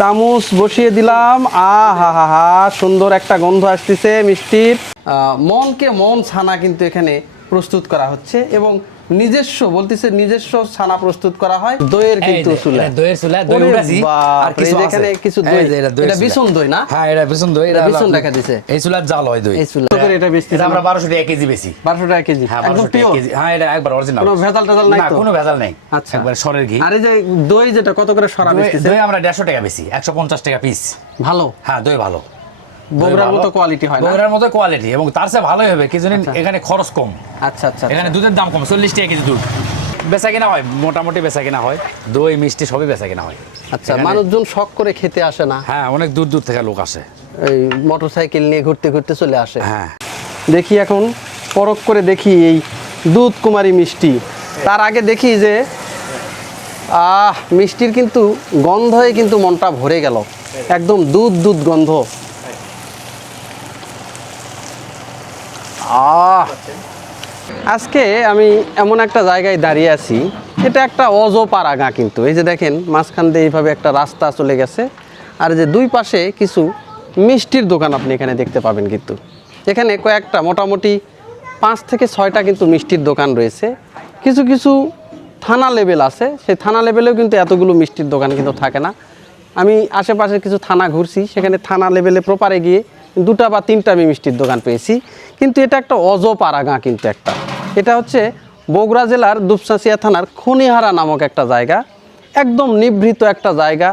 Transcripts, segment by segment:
চামচ বসিয়ে দিলাম। হা হা হা, সুন্দর একটা গন্ধ আসতেছে মিষ্টির। মনকে মন ছানা কিন্তু এখানে প্রস্তুত করা হচ্ছে এবং নিজস্ব বলতেছে নিজস্ব ছানা প্রস্তুত করা হয় দইয়ের কিন্তু চুলা। দইয়ের চুলা, দই উড়াছি আর কিছু এখানে কিছু দই, এটা বিসন দই না? হ্যাঁ, এটা বিসন দই, এটা বিসন রাখা দিয়েছে। এই চুলার জাল হয় দই। এই চুলা করে এটা বেচতে আমরা 1200 টাকা কেজি বেশি। 1200 টাকা কেজি। হ্যাঁ, একদম 1200 টাকা পিওর। কেজি। হ্যাঁ, এটা একবার অরিজিনাল। কোনো ভেজাল টাজাল নাই তো? না, কোনো ভেজাল নাই। আচ্ছা, একবার সরের ঘি। আর এই যে দই যেটা কত করে সরা বেচতেছে? দই আমরা 150 টাকা বেশি, 150 টাকা পিস। ভালো? হ্যাঁ, দই ভালো। বগুড়ার মতো কোয়ালিটি হয় না? বগুড়ার মতো কোয়ালিটি এবং তার চেয়ে ভালোই হবে কি জানেন, এখানে খরচ কম। আচ্ছা আচ্ছা। এখানে দুধের দাম কম, 40 টাকা কেজি দুধ বেচা কিনা হয়, মোটামুটি বেচা কিনা হয়। দই মিষ্টি সবই বেচা কিনা হয়। আচ্ছা, মানুষজন শখ করে খেতে আসে না? হ্যাঁ, অনেক দূর দূর থেকে লোক আসে, এই মোটরসাইকেল নিয়ে ঘুরতে ঘুরতে চলে আসে। হ্যাঁ। দেখি এখন পরখ করে দেখি এই দুধ কুমারী মিষ্টি। তার আগে দেখি যে মিষ্টির কিন্তু গন্ধে কিন্তু মনটা ভরে গেল, একদম দুধ দুধ গন্ধ। আজকে আমি এমন একটা জায়গায় দাঁড়িয়ে আছি, এটা একটা অজপাড়া গাঁ কিন্তু। এই যে দেখেন মাঝখান দিয়ে এইভাবে একটা রাস্তা চলে গেছে, আর যে দুই পাশে কিছু মিষ্টির দোকান আপনি এখানে দেখতে পাবেন। কিন্তু এখানে কয়েকটা মোটামুটি 5 থেকে 6টা কিন্তু মিষ্টির দোকান রয়েছে। কিছু কিছু থানা লেভেল আছে, সেই থানা লেভেলেও কিন্তু এতগুলো মিষ্টির দোকান কিন্তু থাকে না। আমি আশেপাশে কিছু থানা ঘুরছি, সেখানে থানা লেভেলে প্রপারে গিয়ে 2টা বা 3টা আমি মিষ্টির দোকান পেয়েছি। কিন্তু এটা একটা অজপাড়া গাঁ কিন্তু একটা। এটা হচ্ছে বগুড়া জেলার দুপচাঁচিয়া থানার খনিহারা নামক একটা জায়গা, একদম নিভৃত একটা জায়গা,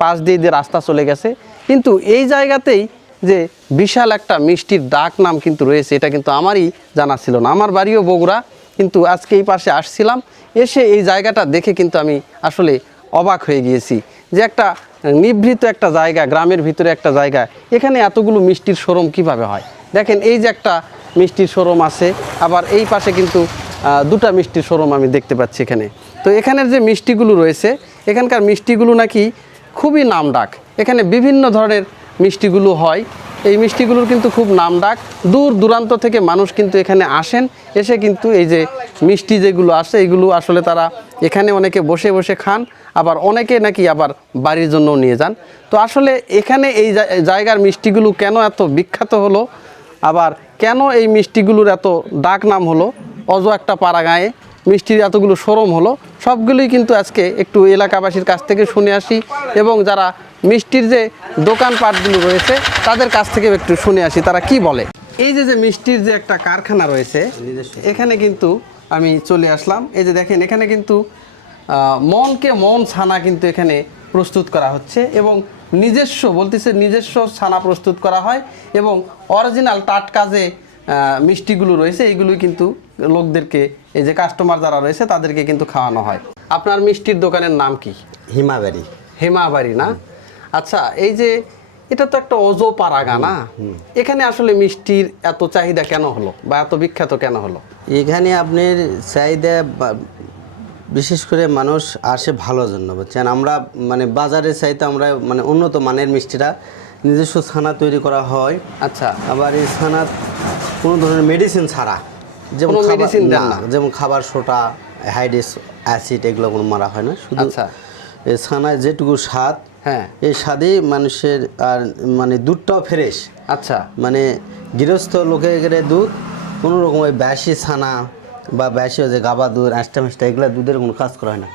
পাশ দিয়ে দিয়ে রাস্তা চলে গেছে। কিন্তু এই জায়গাতেই যে বিশাল একটা মিষ্টির ডাক নাম কিন্তু রয়েছে, এটা কিন্তু আমারই জানা ছিল না। আমার বাড়িও বগুড়া, কিন্তু আজকে এই পাশে আসছিলাম, এসে এই জায়গাটা দেখে কিন্তু আমি আসলে অবাক হয়ে গিয়েছি যে একটা নিভৃত একটা জায়গা, গ্রামের ভিতরে একটা জায়গা, এখানে এতগুলো মিষ্টির শোরুম কিভাবে হয়। দেখেন এই যে একটা মিষ্টির শোরুম আছে, আবার এই পাশে কিন্তু 2টা মিষ্টির শোরুম আমি দেখতে পাচ্ছি এখানে। তো এখানের যে মিষ্টিগুলো রয়েছে, এখানকার মিষ্টিগুলো নাকি খুবই নামডাক। এখানে বিভিন্ন ধরনের মিষ্টিগুলো হয়, এই মিষ্টিগুলোর কিন্তু খুব নামডাক। দূর দূরান্ত থেকে মানুষ কিন্তু এখানে আসেন, এসে কিন্তু এই যে মিষ্টি যেগুলো আসে এগুলো আসলে তারা এখানে অনেকে বসে বসে খান, আবার অনেকে নাকি আবার বাড়ির জন্যও নিয়ে যান। তো আসলে এখানে এই জায়গার মিষ্টিগুলো কেন এত বিখ্যাত হলো, আবার কেন এই মিষ্টিগুলোর এত ডাক নাম হলো, অজ একটা পাড়া গাঁয়ে মিষ্টির এতগুলো শোরুম হলো, সবগুলোই কিন্তু আজকে একটু এলাকাবাসীর কাছ থেকে শুনে আসি এবং যারা মিষ্টির যে দোকানপাটগুলো রয়েছে তাদের কাছ থেকে একটু শুনে আসি তারা কি বলে। এই যে মিষ্টির যে একটা কারখানা রয়েছে, এখানে কিন্তু আমি চলে আসলাম। এই যে দেখেন এখানে কিন্তু মনকে মন ছানা কিন্তু এখানে প্রস্তুত করা হচ্ছে এবং নিজস্ব বলতেছে নিজস্ব ছানা প্রস্তুত করা হয় এবং অরিজিনাল টাটকা যে মিষ্টিগুলো রয়েছে এইগুলোই কিন্তু লোকদেরকে, এই যে কাস্টমার যারা রয়েছে তাদেরকে কিন্তু খাওয়ানো হয়। আপনার মিষ্টির দোকানের নাম কি? হিমাবাড়ি। হিমাবাড়ি না? আচ্ছা, এই যে এটা তো একটা অজপাড়া গাঁ না, এখানে আসলে মিষ্টির এত চাহিদা কেন হলো বা এত বিখ্যাত কেন হলো? এখানে আপনার চাহিদা বিশেষ করে মানুষ আসে ভালো জন্য, বুঝছেন। আমরা মানে বাজারের চাইতে আমরা মানে উন্নত মানের মিষ্টিটা নিজস্ব ছানা তৈরি করা হয়। আচ্ছা, আবার এই ছানা কোনো ধরনের মেডিসিন ছাড়া, যেমন মেডিসিন দেন না, যেমন খাবার সোটা, হাইড্রিক অ্যাসিড এগুলো কোনো মারা হয় না। শুধু এই ছানায় যেটুকু স্বাদ, হ্যাঁ, এই স্বাদেই মানুষের, আর মানে দুধটাও ফ্রেশ। আচ্ছা, মানে গৃহস্থ লোকের দুধ কোনো রকম ওই ব্যাসি ছানা বা ব্যাসি যে গাবা দুধ, আষ্টা মিষ্টা এগুলো দুধের কোনো কাজ করা হয় না।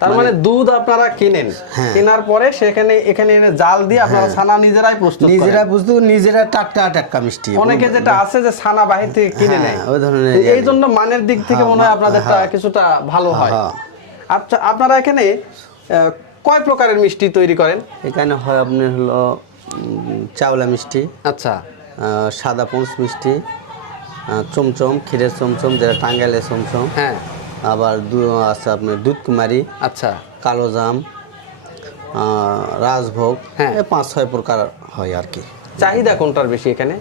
তার মানে দুধ আপনারা কিনেন, কেনার পরে সেখানে এখানে এনে জাল দিয়ে আপনারা ছানা নিজেরাই প্রস্তুত করেন? নিজেরা বুঝতে, নিজেরা টাটকা টাটকা মিষ্টি। অনেকে যেটা আছে যে ছানা বাহির থেকে কিনে নেয়, ওই ধরনের, এই জন্য মানের দিক থেকে মনে হয় আপনাদেরটা কিছুটা ভালো হয়। আচ্ছা, আপনারা এখানে কয় প্রকারের মিষ্টি তৈরি করেন? এখানে হয় আপনার হলো চাওলা মিষ্টি, আচ্ছা, সাদা পঞ্চ মিষ্টি, চমচম, ক্ষীরের চমচম যেটা টাঙ্গাইলের চমচম, হ্যাঁ, আবার আছে আপনার দুধ কুমারী, আচ্ছা, কালো জাম, রাজভোগ, হ্যাঁ, 5-6 প্রকার হয় আর কি। চাহিদা কোনটার বেশি এখানে?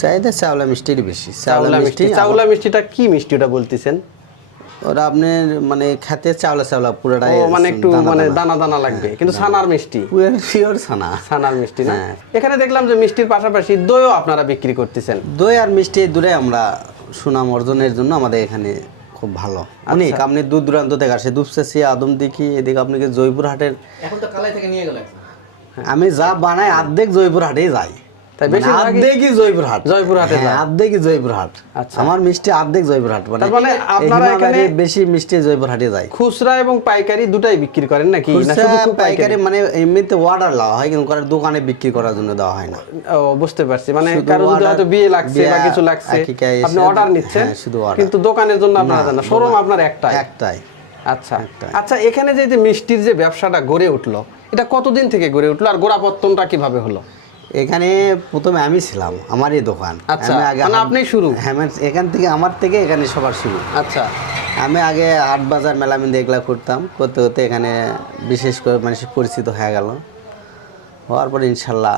চাহিদা চাওলা মিষ্টির বেশি। চাওলা মিষ্টি, চাওলা মিষ্টিটা কি মিষ্টি ওটা বলতেছেন? ওরা আপনার মানে খেতে চাওলা চাওলা পুরোটাই, মানে একটু মানে দানা দানা লাগবে, কিন্তু ছানার মিষ্টি, পিওর ছানা, ছানার মিষ্টি না? এখানে দেখলাম যে মিষ্টির পাশাপাশি দইও আপনারা বিক্রি করতেছেন। দই আর মিষ্টি দূরে আমরা সুনাম অর্জনের জন্য আমাদের এখানে খুব ভালো। অনেক আপনি দূর দূরান্ত থেকে আসে, দুপচাঁচিয়া, আদমদিঘি, এদিকে আপনাকে জয়পুরহাটের, এখন তো কালাই থেকে নিয়ে গেল, আমি যা বানাই অর্ধেক জয়পুরহাটেই যাই। তাই মানে বেশিরভাগই অর্ধেকই জয়পুরহাট। জয়পুরহাটে হ্যাঁ, যায়। অর্ধেকই জয়পুরহাট। আচ্ছা। আমার মিষ্টি অর্ধেক জয়পুরহাট, মানে তার মানে আপনারা এই এখানে হিমালয়ের বেশি মিষ্টি জয়পুরহাটে যায়। খুচরা এবং পাইকারি দুটাই বিক্রি করেন নাকি, না খুচরা, শুধু খুব পাইকারি মানে এমনিতে অর্ডার দেওয়া হয়, কিন্তু করে দোকানে বিক্রি করার জন্য দেওয়া হয় না। ও বুঝতে পারছি, মানে শুধু কারো যদি order, হয়তো বিয়ে লাগছে বা বিয়া, কিছু লাগছে আকিকা এসে, আপনি অর্ডার নিচ্ছেন, হ্যাঁ, শুধু order। কিন্তু দোকানের জন্য আপনারা দেন না, শোরুম আপনার একটাই। একটাই। আচ্ছা একটাই। আচ্ছা, এখানে যে মিষ্টির যে ব্যবসাটা গড়ে উঠলো, এটা কতদিন থেকে গড়ে উঠলো আর গোড়াপত্তনটা কিভাবে হলো? এখানে প্রথমে আমি ছিলাম, আমারই দোকান। আচ্ছা, আমি আগে মানে আপনিই শুরু? হ্যাঁ, এখান থেকে, আমার থেকে এখানে সবার শুরু। আচ্ছা আমি আগে আট বাজার মেলামিন এগুলা করতাম, করতে করতে এখানে বিশেষ করে মানুষ পরিচিত হয়ে গেল। হওয়ার পরে ইনশাল্লাহ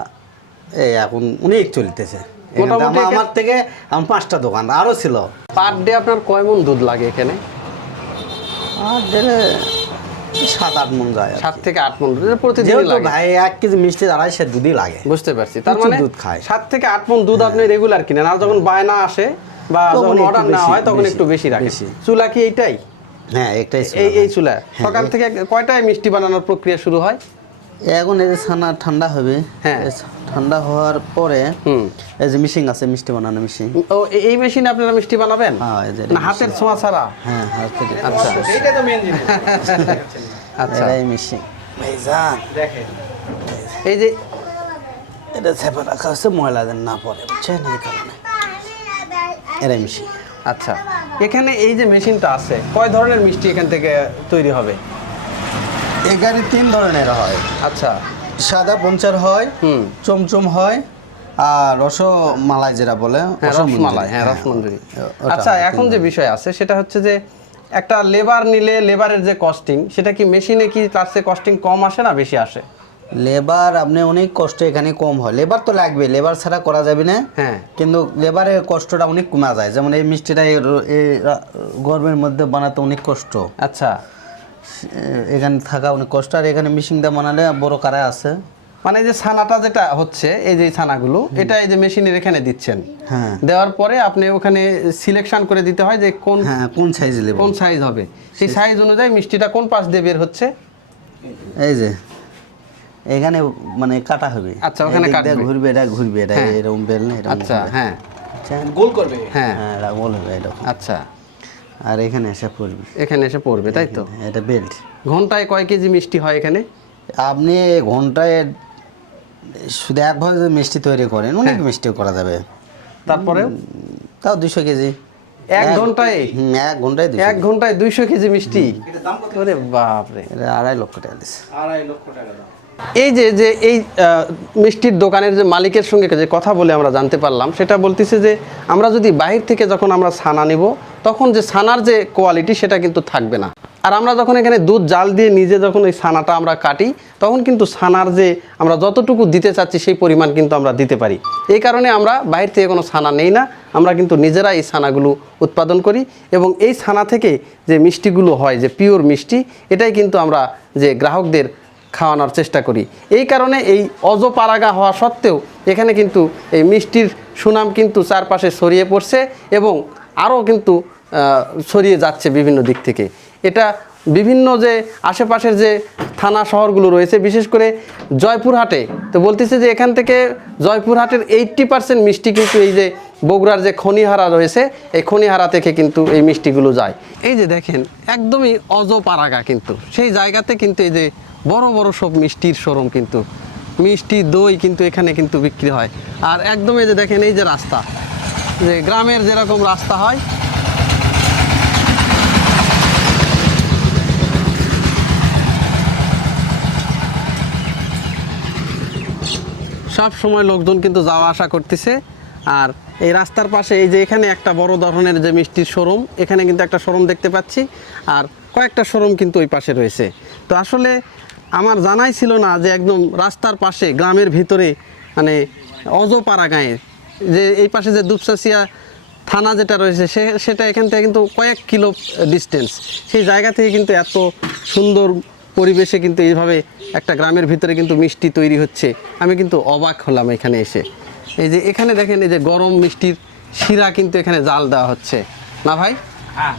এই এখন অনেক চলতেছে। মোটামুটি আমার থেকে আমার 5টা দোকান আরও ছিল। পার ডে আপনার কয় মণ দুধ লাগে এখানে? আর ডেলে 7-8 মণ যায়। 7 থেকে 8 মণ দুধ প্রতিদিন যেহেতু লাগে। ভাই 1 কেজি মিষ্টি 250 দুধই লাগে। বুঝতে পারছি, তার প্রচুর মানে দুধ খায়। 7 থেকে 8 মণ দুধ আপনি রেগুলার কিনেন, আর যখন বায়না আসে বা তখন যখন একটু অর্ডার না বেশি, হয় তখন বেশি, একটু বেশি রাখে। বেশি। চুলা কি এইটাই? হ্যাঁ, একটাই ছিল। এই চুলা সকাল থেকে কয়টায় মিষ্টি বানানোর প্রক্রিয়া শুরু হয়? এখন এই যে ছানা ঠান্ডা হবে, হ্যাঁ। এই ঠান্ডা হওয়ার পরে হুম। এই যে মেশিন আছে, মিষ্টি বানানো মেশিন। ও এই মেশিনে আপনারা মিষ্টি বানাবেন? হ্যাঁ, এই যে না হাতের ছোঁয়া ছাড়া? হ্যাঁ, হাত থেকে। আচ্ছা এইটাই তো মেইন জিনিস। আচ্ছা এরাই মেশিন ভাইজান, দেখেন এই যে এটা চেপে রাখা হচ্ছে ময়লা যেন না পড়ে, বুঝছেন, এই কারণে এরাই মেশিন। আচ্ছা, এখানে এই যে মেশিনটা আছে, কয় ধরনের মিষ্টি এখান থেকে তৈরি হবে? এখানে 3 ধরনের হয়। আচ্ছা সাদা পঞ্চার হয়, হুম। চমচম হয়, আর রসমালাই যেটা বলে, হ্যাঁ, রসমালাই, হ্যাঁ রসমঞ্জুরি। আচ্ছা, এখন যে বিষয় আছে সেটা হচ্ছে যে একটা লেবার নিলে লেবারের যে কস্টিং, সেটা কি মেশিনে কি তার চেয়ে কস্টিং কম আসে না বেশি আসে? লেবার আপনি অনেক কষ্ট এখানে কম হয়। লেবার তো লাগবে, লেবার ছাড়া করা যাবে না। হ্যাঁ। কিন্তু লেবারের কষ্টটা অনেক কমা যায়। যেমন এই মিষ্টিটা এই গরমের মধ্যে বানাতে অনেক কষ্ট। আচ্ছা, এখানে থাকা অনেক কষ্ট। আর এখানে মেশিন দিয়ে বানালে বড় কারায় আছে। মানে এই যে ছানাটা যেটা হচ্ছে, এই যে ছানাগুলো, এটা এই যে মেশিনের এখানে দিচ্ছেন, হ্যাঁ। দেওয়ার পরে আপনি ওখানে সিলেকশন করে দিতে হয় যে কোন হ্যাঁ, কোন সাইজ নেব, কোন সাইজ হবে, সেই সাইজ অনুযায়ী মিষ্টিটা কোন পাশ দিয়ে বের হচ্ছে। এই যে এখানে মানে কাটা হবে। আচ্ছা, ওখানে এদিক দিয়ে কাটবে। ঘুরবে, এটা ঘুরবে, এটা হ্যাঁ। এরকম বেল না, এরকম আচ্ছা, ঘুরবে। হ্যাঁ বুঝছেন? গোল করবে, হ্যাঁ হ্যাঁ, এটা গোল হবে এরকম। আচ্ছা, আর এখানে এসে পড়বে, এখানে এসে পড়বে, তাই তো? এটা বেল্ট। ঘন্টায় কয় কেজি মিষ্টি হয় এখানে? আপনি ঘন্টায় শুধু একভাবে যদি মিষ্টি তৈরি করেন, অনেক মিষ্টি করা যাবে। তারপরে তাও 200 কেজি। এক ঘন্টায়? 1 ঘন্টায় 200। 1 ঘন্টায় 200 কেজি মিষ্টি? ওরে বাপ রে, এটা 2.5 লক্ষ টাকা দিচ্ছে। এই যে যে এই মিষ্টির দোকানের যে মালিকের সঙ্গে যে কথা বলে আমরা জানতে পারলাম, সেটা বলতেছে যে আমরা যদি বাহির থেকে যখন আমরা ছানা নিব, তখন যে ছানার যে কোয়ালিটি সেটা কিন্তু থাকবে না। আর আমরা যখন এখানে দুধ জাল দিয়ে নিজে যখন ওই ছানাটা আমরা কাটি, তখন কিন্তু ছানার যে আমরা যতটুকু দিতে চাচ্ছি সেই পরিমাণ কিন্তু আমরা দিতে পারি। এই কারণে আমরা বাইরে থেকে কোনো ছানা নেই না, আমরা কিন্তু নিজেরা এই ছানাগুলো উৎপাদন করি, এবং এই ছানা থেকে যে মিষ্টিগুলো হয়, যে পিওর মিষ্টি, এটাই কিন্তু আমরা যে গ্রাহকদের খাওয়ানোর চেষ্টা করি। এই কারণে এই অজপাড়াগা হওয়া সত্ত্বেও এখানে কিন্তু এই মিষ্টির সুনাম কিন্তু চারপাশে ছড়িয়ে পড়ছে, এবং আরও কিন্তু ছড়িয়ে যাচ্ছে বিভিন্ন দিক থেকে। এটা বিভিন্ন যে আশেপাশের যে থানা শহরগুলো রয়েছে, বিশেষ করে জয়পুরহাটে, তো বলতেছে যে এখান থেকে জয়পুরহাটের 80% মিষ্টি কিন্তু এই যে বগুড়ার যে খনিহারা রয়েছে, এই খনিহারা থেকে কিন্তু এই মিষ্টিগুলো যায়। এই যে দেখেন একদমই অজপাড়াগা, কিন্তু সেই জায়গাতে কিন্তু এই যে বড় বড় সব মিষ্টির শোরুম, কিন্তু মিষ্টি দই কিন্তু এখানে কিন্তু বিক্রি হয়। আর একদম এই যে দেখেন এই যে রাস্তা, যে গ্রামের যেরকম রাস্তা হয়, সব সময় লোকজন কিন্তু যাওয়া আসা করতেছে। আর এই রাস্তার পাশে এই যে এখানে একটা বড় ধরনের যে মিষ্টির শোরুম, এখানে কিন্তু একটা শোরুম দেখতে পাচ্ছি, আর কয়েকটা শোরুম কিন্তু ওই পাশে রয়েছে। তো আসলে আমার জানাই ছিল না যে একদম রাস্তার পাশে গ্রামের ভিতরে, মানে অজপাড়া গাঁয়ে, যে এই পাশে যে দুপচাচিয়া থানা যেটা রয়েছে সেটা এখান থেকে কিন্তু কয়েক কিলো ডিস্টেন্স, সেই জায়গা থেকে কিন্তু এত সুন্দর পরিবেশে কিন্তু এইভাবে একটা গ্রামের ভিতরে কিন্তু মিষ্টি তৈরি হচ্ছে। আমি কিন্তু অবাক হলাম এখানে এসে। এই যে এখানে দেখেন এই যে গরম মিষ্টির শিরা কিন্তু এখানে জাল দেওয়া হচ্ছে না ভাই? হ্যাঁ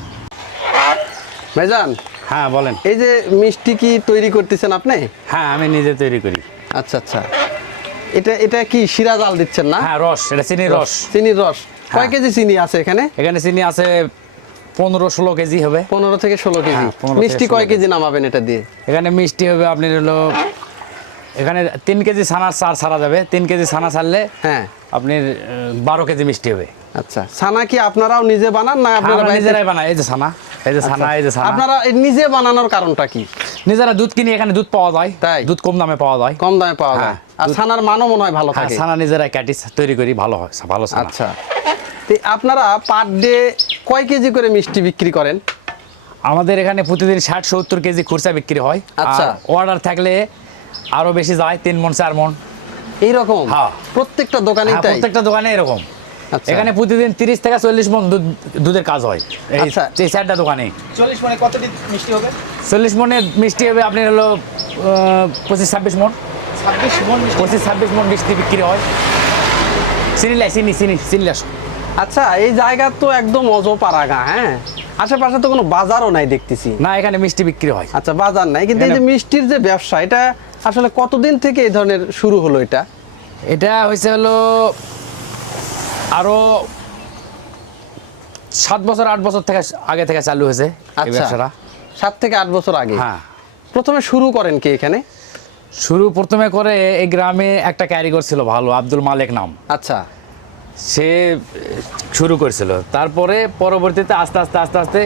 ভাইজান, হ্যাঁ বলেন। এই যে মিষ্টি কি তৈরি করতেছেন আপনি? হ্যাঁ, আমি নিজে তৈরি করি। আচ্ছা আচ্ছা, এটা এটা কি শিরা জাল দিচ্ছেন না? হ্যাঁ, রস, এটা চিনির রস। চিনির রস। কয় হ্যাঁ। কেজি চিনি আছে এখানে? এখানে চিনি আছে 15-16 কেজি হবে। 15 থেকে 16 কেজি। হ্যাঁ, 15 থেকে মিষ্টি 16 কয় কেজি নামাবেন এটা দিয়ে? এখানে মিষ্টি হবে আপনার হলো, এখানে 3 কেজি ছানার চার ছাড়া যাবে। 3 কেজি ছানা ছাড়লে হ্যাঁ, আপনার 12 কেজি মিষ্টি হবে। আচ্ছা, ছানা কি আপনারাও নিজে বানান না আপনারা আমরা বাইরে নিজেরাই বানাই। এই যে ছানা, এই যে ছানা, এই যে ছানা। আপনারা এই নিজে বানানোর কারণটা কি? নিজেরা দুধ কিনি, এখানে দুধ পাওয়া যায়, তাই? দুধ কম দামে পাওয়া যায়। কম দামে পাওয়া যায়। হ্যাঁ, আর ছানার মানও মনে হয় ভালো হ্যাঁ, থাকে। ছানা নিজেরাই কাটি তৈরি করি, ভালো হয়, ভালো ছানা। আচ্ছা, তো আপনারা পার ডে কয় কেজি করে মিষ্টি বিক্রি করেন? আমাদের এখানে প্রতিদিন 60-70 কেজি খুচরা বিক্রি হয়। আচ্ছা। অর্ডার থাকলে আরো বেশি যায়, 3 মণ 4 মণ। এইরকম হ্যাঁ। প্রত্যেকটা দোকানেই হ্যাঁ, তাই? প্রত্যেকটা দোকানে এরকম। আচ্ছা। এখানে প্রতিদিন 30 থেকে 40 মণ দুধের কাজ হয় এই আচ্ছা। এই 4টা দোকানে। 40 মানে কতটি মিষ্টি হবে? 40 মণের মিষ্টি হবে আপনার হলো 25-26 মণ। 26 মণ মিষ্টি। 25-26 মণ মিষ্টি বিক্রি হয়। চিনি লাস। আচ্ছা, এই জায়গা তো একদম অজপাড়াগা, হ্যাঁ, আশেপাশে তো কোনো বাজারও নাই দেখতেছি। না, এখানে মিষ্টি বিক্রি হয়। আচ্ছা, বাজার নাই, কিন্তু এই যে এখানে- মিষ্টির যে ব্যবসা, এটা আসলে কতদিন থেকে এই ধরনের শুরু হলো এটা? এটা হয়েছে হলো আরো 7 বছর 8 বছর থেকে আগে থেকে চালু হয়েছে এই আচ্ছা, ব্যবসাটা। 7 থেকে 8 বছর আগে। হ্যাঁ, প্রথমে শুরু করেন কি এখানে? শুরু প্রথমে করে এই গ্রামে একটা কারিগর ছিল ভালো, আব্দুল মালিক নাম। আচ্ছা, সে শুরু করেছিল। তারপরে পরবর্তীতে আস্তে আস্তে আস্তে আস্তে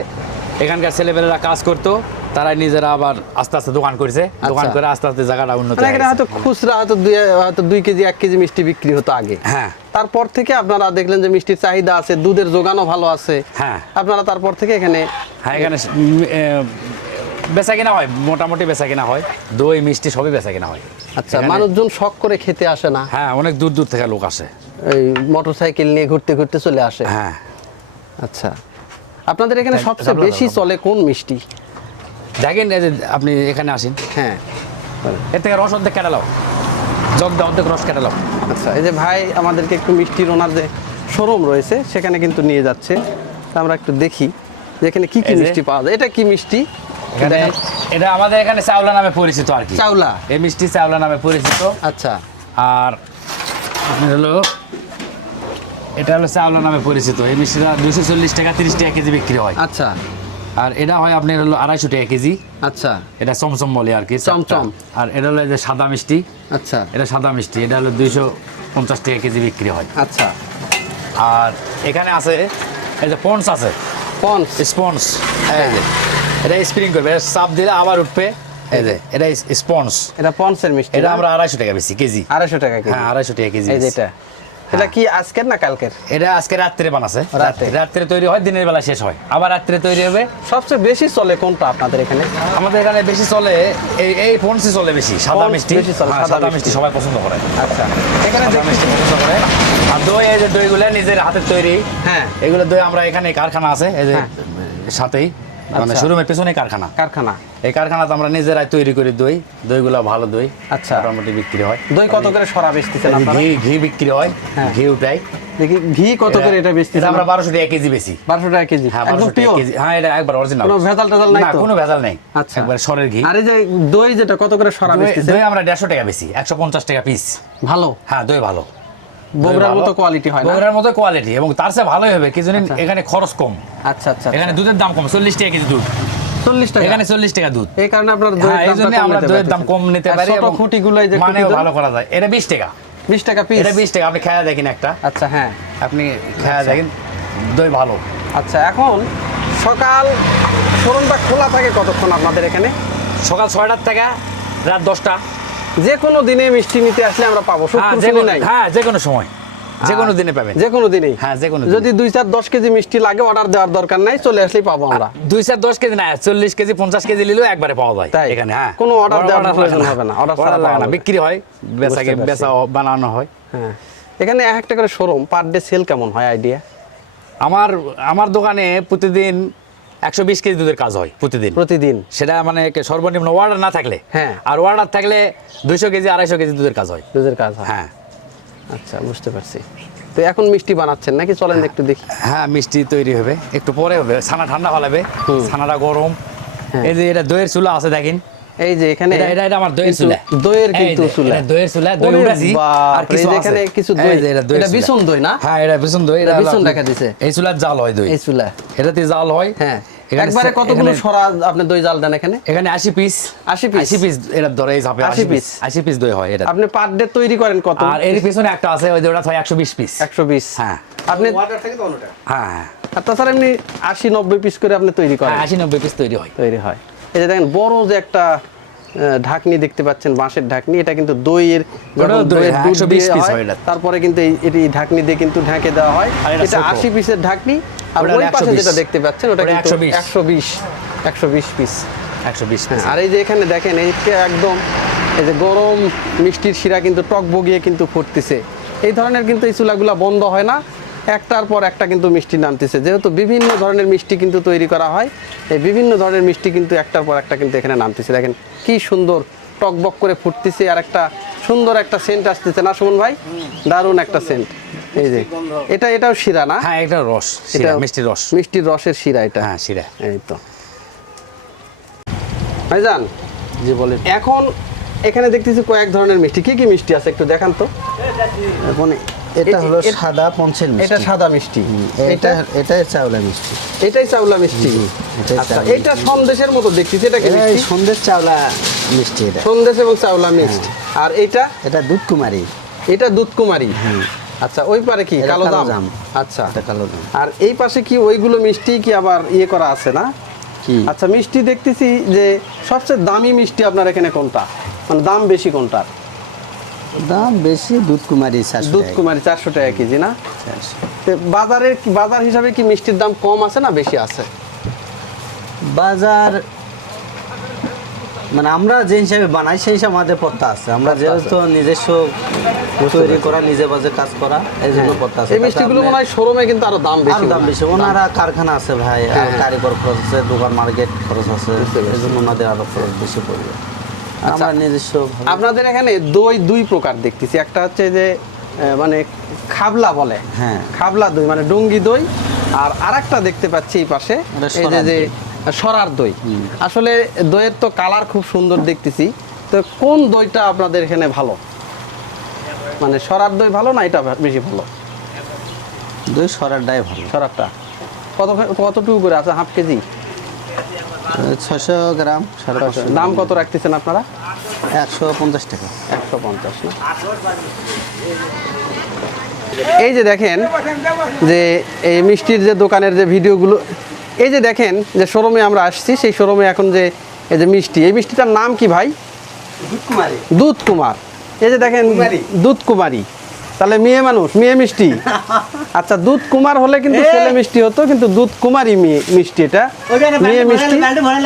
এখানকার ছেলেপেলেরা কাজ করতো, তারা নিজেরা আবার আস্তে আস্তে দোকান করেছে। দোকান করে আস্তে আস্তে জায়গাটা উন্নত মানে হয়ে এখানে হয়তো গেছে। খুচরা হয়তো 2 কেজি 1 কেজি মিষ্টি বিক্রি হতো আগে। হ্যাঁ, তারপর থেকে আপনারা দেখলেন যে মিষ্টির চাহিদা আছে, দুধের যোগানও ভালো আছে, হ্যাঁ, আপনারা তারপর থেকে এখানে হ্যাঁ, এখানে বেচা কিনা হয়, মোটামুটি বেচা কিনা হয়। দই মিষ্টি সবই বেচা কিনা হয়। আচ্ছা, এখানে- মানুষজন শখ করে খেতে আসে না? হ্যাঁ, অনেক দূর দূর থেকে লোক আসে। এই মোটরসাইকেল নিয়ে ঘুরতে ঘুরতে চলে আসে? হ্যাঁ, আচ্ছা, আপনাদের এখানে সবচেয়ে ডাবলা, বেশি ডাবলা। চলে কোন মিষ্টি? দেখেন এই যে আপনি এখানে আসেন, হ্যাঁ, এর থেকে রস অর্ধেক কেটে লাও, জগ দিয়ে অর্ধেক রস কেটে লাও। আচ্ছা, এই যে ভাই আমাদেরকে একটু মিষ্টির ওনার যে শোরুম রয়েছে সেখানে কিন্তু নিয়ে যাচ্ছে, তা আমরা একটু দেখি যে এখানে কি কি এই যে- মিষ্টি পাওয়া যায়। এটা কি মিষ্টি? এখানে দেখেন। এটা আমাদের এখানে চাওলা নামে পরিচিত আর কি। চাউলা। এই মিষ্টি চাওলা নামে পরিচিত। আচ্ছা, আর আপনার হলো এটা হলো চাওলা নামে পরিচিত। এই মিষ্টিটা 240 টাকা 30 টাকা কেজি বিক্রি হয়। আচ্ছা, আর এটা হয় আপনার হলো 250 টাকা কেজি। আচ্ছা, এটা চমচম বলে আর কি, চমচম। আর এটা হলো এই যে সাদা মিষ্টি, আচ্ছা, এটা সাদা মিষ্টি, এটা হলো 250 টাকা কেজি বিক্রি হয়। আচ্ছা, আর এখানে আছে এই যে পন্স আছে, পন্স। স্পঞ্জ। এই যে এটা স্প্রিং করবে, এটা চাপ দিলে আবার উঠবে। এই যে এটা স্পঞ্জ, এটা পন্সের মিষ্টি। এটা না? আমরা 250 টাকা বেশি কেজি। 250 টাকা কেজি। হ্যাঁ, 250 টাকা কেজি এই বেশি। যেটা, এটা কি আজকের না কালকের? এটা আজকে রাত্রে বানাছে, রাতে। রাত্রে তৈরি হয়, দিনের বেলা শেষ হয়, আবার রাত্রে তৈরি হবে। সবচেয়ে বেশি চলে কোনটা আপনাদের এখানে? আমাদের এখানে বেশি চলে এই ফোনসি চলে বেশি, সাদা পন্স মিষ্টি। বেশি চলে, হ্যাঁ, সাদা সাদা মিষ্টি মিষ্টি। সবাই পছন্দ করে। আচ্ছা, এখানে সাদা মিষ্টি পছন্দ করে। আর দই, এই যে দইগুলো নিজের হাতের তৈরি। হ্যাঁ, এগুলো দই আমরা এখানে কারখানা আছে এই যে হ্যাঁ। সাথেই, মানে আচ্ছা। শোরুমের পেছনে কারখানা। কারখানা। এই কারখানাতে আমরা নিজেরাই তৈরি করি দইগুলো ভালো দই। আচ্ছা। মোটামুটি বিক্রি হয়। দই কত করে সরা বেচতেছেন আপনারা? ঘি বিক্রি হয়, হ্যাঁ। ঘি উঠাই। দেখি ঘি কত করে এটা বেচতেছেন? আমরা 1200 টাকা কেজি বেশি। 1200 টাকা কেজি। হ্যাঁ, একদম 1200 টাকা পিওর? কেজি। হ্যাঁ, এটা একবার অরিজিনাল। কোনো ভেজাল টেজাল নাই না, তো? কোনো ভেজাল নেই। আচ্ছা। একবার সরের ঘি। আর এই যে দই যেটা কত করে সরা বেচতেছেন? দই আমরা 150 টাকা বেশি, 150 টাকা পিস। ভালো, হ্যাঁ, দই ভালো। বগুড়ার ভালো। মতো কোয়ালিটি হয় না? বগুড়ার মতো কোয়ালিটি, এবং তার চেয়ে ভালোই হবে কি জানেন, আচ্ছা। এখানে খরচ কম। আচ্ছা, আচ্ছা, এখানে দুধের দাম কম, 40 টাকা কেজি দুধ। 40 টাকা। এখানে 40 টাকা দুধ। এই কারণে আপনার হ্যাঁ, এই জন্য আমরা দইয়ের দাম কম নিতে পারি, ছোট এবং খুঁটিগুলো এই যে মানেও খুঁটিগুলো, ভালো করা যায়। এটা 20 টাকা। 20 টাকা পিস। এটা 20 টাকা। আপনি খেয়া দেখেন একটা, আচ্ছা, হ্যাঁ, আপনি খেয়া দেখেন, দই ভালো। আচ্ছা। এখন সকাল শোরুমটা খোলা থাকে কতক্ষণ আপনাদের এখানে? সকাল 6টার থেকে রাত 10টা। যে কোনো দিনে মিষ্টি নিতে আসলে আমরা পাবো, হ্যাঁ, শুক্র যে শনি কোনো- নাই? হ্যাঁ, যে কোনো সময়, যে কোনো দিনে পাবেন। যে কোনো দিনেই? হ্যাঁ, যে কোনো যদি 2 4 10 কেজি মিষ্টি লাগে অর্ডার দেওয়ার দরকার নাই, চলে আসলেই পাবো আমরা। 210 কেজি না, 40 কেজি 50 কেজি নিলেও একবারে পাওয়া যায় তাই? এখানে। হ্যাঁ, কোনো order দেওয়ার লাগে প্রয়োজন হবে না, order ছাড়া Order লাগে পাওয়া না, যাবে। বিক্রি হয়, বুঝতে পারছি। বেচা বানানো হয়। হ্যাঁ, এখানে এক একটা করে শোরুম, পার ডে সেল কেমন হয় আইডিয়া? আমার দোকানে প্রতিদিন 120 কেজি দুধের কাজ হয় প্রতিদিন। প্রতিদিন? সেটা মানে সর্বনিম্ন অর্ডার না থাকলে। হ্যাঁ। আর অর্ডার থাকলে 200 কেজি 250 কেজি দুধের কাজ হয়। দুধের কাজ হয়? হ্যাঁ, আচ্ছা, বুঝতে পারছি। তো এখন মিষ্টি বানাচ্ছেন নাকি? চলেন একটু দেখি। হ্যাঁ, মিষ্টি তৈরি হবে, একটু পরে হবে। ছানা ঠান্ডা হলাবে, ছানাটা গরম। হ্যাঁ। এই যে এটা দইয়ের চুলা আছে দেখেন, এই যে এখানে এটা আমার দইয়ের কিন্তু চুলা। দইয়ের এই কিন্তু যে, চুলা। এটা দইয়ের চুলা, দই ওরে উঠাছি, আর বাপ রে, কিছু এই যে আছে। এখানে কিছু এই দই। যে এটা দইয়ের এটা চুলা। বিছন দই না? হ্যাঁ, এটা বিছন দই। এটা হলো বিছন আপনার- দেখা দিছে। এই চুলার জাল হয় দই। এই চুলা। এটাতে জাল হয়। হ্যাঁ, এখানে একবারে কতগুলো এখানে- সরা আপনি দই জাল দেন এখানে? এখানে 80 পিস 80 পিস? 80 পিস এটা ধরে এই ঝাপে 80 পিস? 80 পিস দই হয় এটা। আপনি পার ডে তৈরি করেন কত? আর এর পিছনে একটা আছে, ওই যে ওটা হয় 120 পিস। 120। হ্যাঁ আপনি ওয়াটার থাকে তো অন্যটা। হ্যাঁ আর তাছাড়া এমনি 80-90 পিস করে আপনি তৈরি করেন? 80-90 পিস তৈরি হয়। তৈরি হয়। এই যে দেখেন বড় যে একটা ঢাকনি দেখতে পাচ্ছেন, বাঁশের ঢাকনি, এটা কিন্তু দইয়ের ওটাও যখন দই, দইয়ের হ্যাঁ, দুধ 120 দিয়ে পিস হয়, হয় এটা। তারপরে কিন্তু এটি ঢাকনি দিয়ে কিন্তু ঢেকে দেওয়া হয়। আর এটা এটা ছোট। 80 পিসের ঢাকনি। আর ওটা ওই পাশে 120 যেটা দেখতে পাচ্ছেন ওটা ওটা কিন্তু 120 120 পিস। 120 পিস। আর এই যে এখানে দেখেন এইটা একদম এই যে গরম মিষ্টির শিরা কিন্তু টক বগিয়ে কিন্তু ফুটতেছে। এই ধরনের কিন্তু এই চুলাগুলা বন্ধ হয় না, একটার পর একটা কিন্তু মিষ্টি নামতেছে। যেহেতু বিভিন্ন ধরনের মিষ্টি কিন্তু তৈরি করা হয়, এই বিভিন্ন ধরনের মিষ্টি কিন্তু একটার পর একটা কিন্তু এখানে নামতেছে। দেখেন কি সুন্দর টকবক করে ফুটতেছে, আর একটা সুন্দর একটা সেন্ট আসতেছে না সুমন ভাই? দারুণ একটা সেন্ট। এই যে এটাও শিরা না? হ্যাঁ, এটা রস, শিরা, এটা মিষ্টি রস। মিষ্টির রসের শিরা এটা। হ্যাঁ, শিরা। এই তো ভাইজান, জি বলেন। এখন এখানে দেখতেছি কয়েক ধরনের মিষ্টি। কি কি মিষ্টি আছে একটু দেখান তো? এখন এটা হলো সাদা পঞ্চের মিষ্টি। এটা সাদা মিষ্টি, এটা এটা এটাই চাউলা মিষ্টি। এটাই চাউলা মিষ্টি। জি, এটাই আচ্ছা, চাউলা এটা সন্দেশের মতো দেখতেছি। এটা কি এই মিষ্টি? সন্ধ্যের চাউলা মিষ্টি এটা। সন্দেশ এবং চাউলা মিক্সড। আর এটা এটা দুধ কুমারী। এটা দুধ কুমারী। আচ্ছা, ওই পারে কি এটা কালো কালো জাম? জাম। আচ্ছা, এটা কালো জাম। আর এই পাশে কি ওইগুলো মিষ্টি কি আবার ইয়ে করা আছে না? কি? আচ্ছা, মিষ্টি দেখতেছি যে সবচেয়ে দামি মিষ্টি আপনার এখানে কোনটা, মানে দাম বেশি কোনটা? দাম বেশি দুধ কুমারী 400 দুধ টাকা। কুমারী 400 টাকা কেজি না? তো বাজার হিসাবে কি মিষ্টির দাম কম আছে না বেশি আছে? বাজার মানে আমরা যে হিসাবে বানাই সেই হিসাবে আমাদের পড়তা আছে। আমরা পড়তা আছে। যেহেতু নিজস্ব তৈরি করা, নিজে বাজে কাজ করা, এই জন্য পড়তা আছে। এই মিষ্টিগুলো মনে হয় শোরুমে কিন্তু আরো দাম বেশি। আরো দাম বেশি। ওনারা কারখানা আছে ভাই, আর কারিগর খরচ আছে, দোকান মার্কেট খরচ আছে, এই জন্য ওনাদের আরো খরচ বেশি পড়বে। আর আমরা নিজস্ব ভাবে- আপনাদের এখানে দই দুই প্রকার দেখতেছি। একটা হচ্ছে যে মানে খাবলা বলে, হ্যাঁ। খাবলা দই মানে ডুঙ্গি দই। আর আরেকটা দেখতে পাচ্ছি এই পাশে, এটা এই সরার যে দই। সরার দই। আসলে দইয়ের তো কালার খুব সুন্দর দেখতেছি। তো কোন দইটা আপনাদের এখানে ভালো? মানে সরার দই ভালো না এটা বেশি ভালো? দই সরারটাই ভালো। সরারটা কতটুকু করে আছে? Half KG? 600 গ্রাম 550 দাম কত রাখতেছেন আপনারা? 150 টাকা। 150 না? এই যে দেখেন যে এই মিষ্টির যে দোকানের যে ভিডিওগুলো, এই যে দেখেন যে শোরুমে আমরা আসছি, সেই শোরুমে এখন যে এই যে মিষ্টি, এই মিষ্টিটার নাম কি ভাই? দুধ কুমারী। দুধ কুমার। এই যে দেখেন দুধ কুমারী, তাহলে মেয়ে মানুষ, মেয়ে মিষ্টি। আচ্ছা, দুধ কুমার হলে কিন্তু ছেলে মিষ্টি হতো, কিন্তু দুধ কুমারী মেয়ে মিষ্টি, এটা মেয়ে মিষ্টি।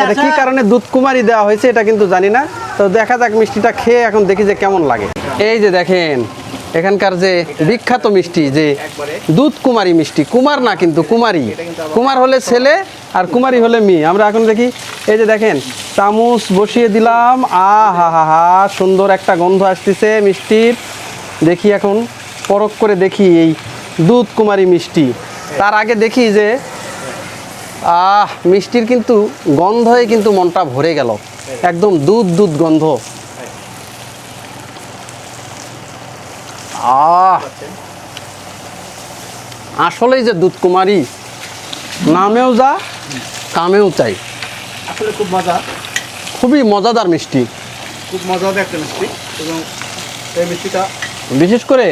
এটা কি কারণে দুধ কুমারী দেওয়া হয়েছে এটা কিন্তু জানি না। তো দেখা যাক মিষ্টিটা খেয়ে এখন দেখি যে কেমন লাগে। এই যে দেখেন এখানকার যে বিখ্যাত মিষ্টি, যে দুধ কুমারী মিষ্টি। কুমার না কিন্তু কুমারী। কুমার হলে ছেলে আর কুমারী হলে মেয়ে। আমরা এখন দেখি, এই যে দেখেন চামচ বসিয়ে দিলাম। হা হা হা, সুন্দর একটা গন্ধ আসতেছে মিষ্টির। দেখি এখন পরখ করে দেখি এই দুধ কুমারী মিষ্টি। তার আগে দেখি যে মিষ্টির কিন্তু গন্ধে কিন্তু মনটা ভরে গেল, একদম দুধ দুধ গন্ধ। আসলেই যে দুধ কুমারী, নামেও যা কামেও চাই। আসলে খুব মজা, খুবই মজাদার মিষ্টি, খুব মজাদার একটা মিষ্টি। এবং এই মিষ্টিটা বিশেষ করে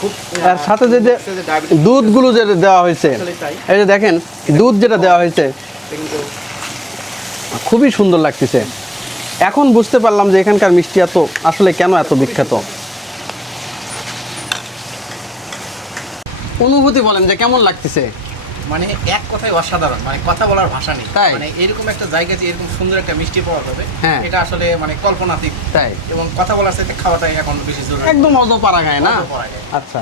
খুব তার সাথে যে যে ডায়াবেটিস দুধগুলো যেটা দেওয়া হয়েছে, এই যে দেখেন দুধ যেটা দেওয়া হয়েছে কিন্তু খুবই সুন্দর লাগতেছে। এখন বুঝতে পারলাম যে এখানকার মিষ্টি এত আসলে কেন এত বিখ্যাত। অনুভূতি বলেন যে কেমন লাগতেছে? মানে এক কথায় অসাধারণ, মানে কথা বলার ভাষা নেই। তাই? মানে এরকম একটা জায়গা যে এরকম সুন্দর একটা মিষ্টি পাওয়া যাবে, হ্যাঁ। এটা আসলে মানে কল্পনাতীত। তাই এবং কথা বলার সাথে খাওয়াটাই এখন বেশি জরুরি। একদম অজপাড়া গায় না? অজপাড়া গায়ে। আচ্ছা,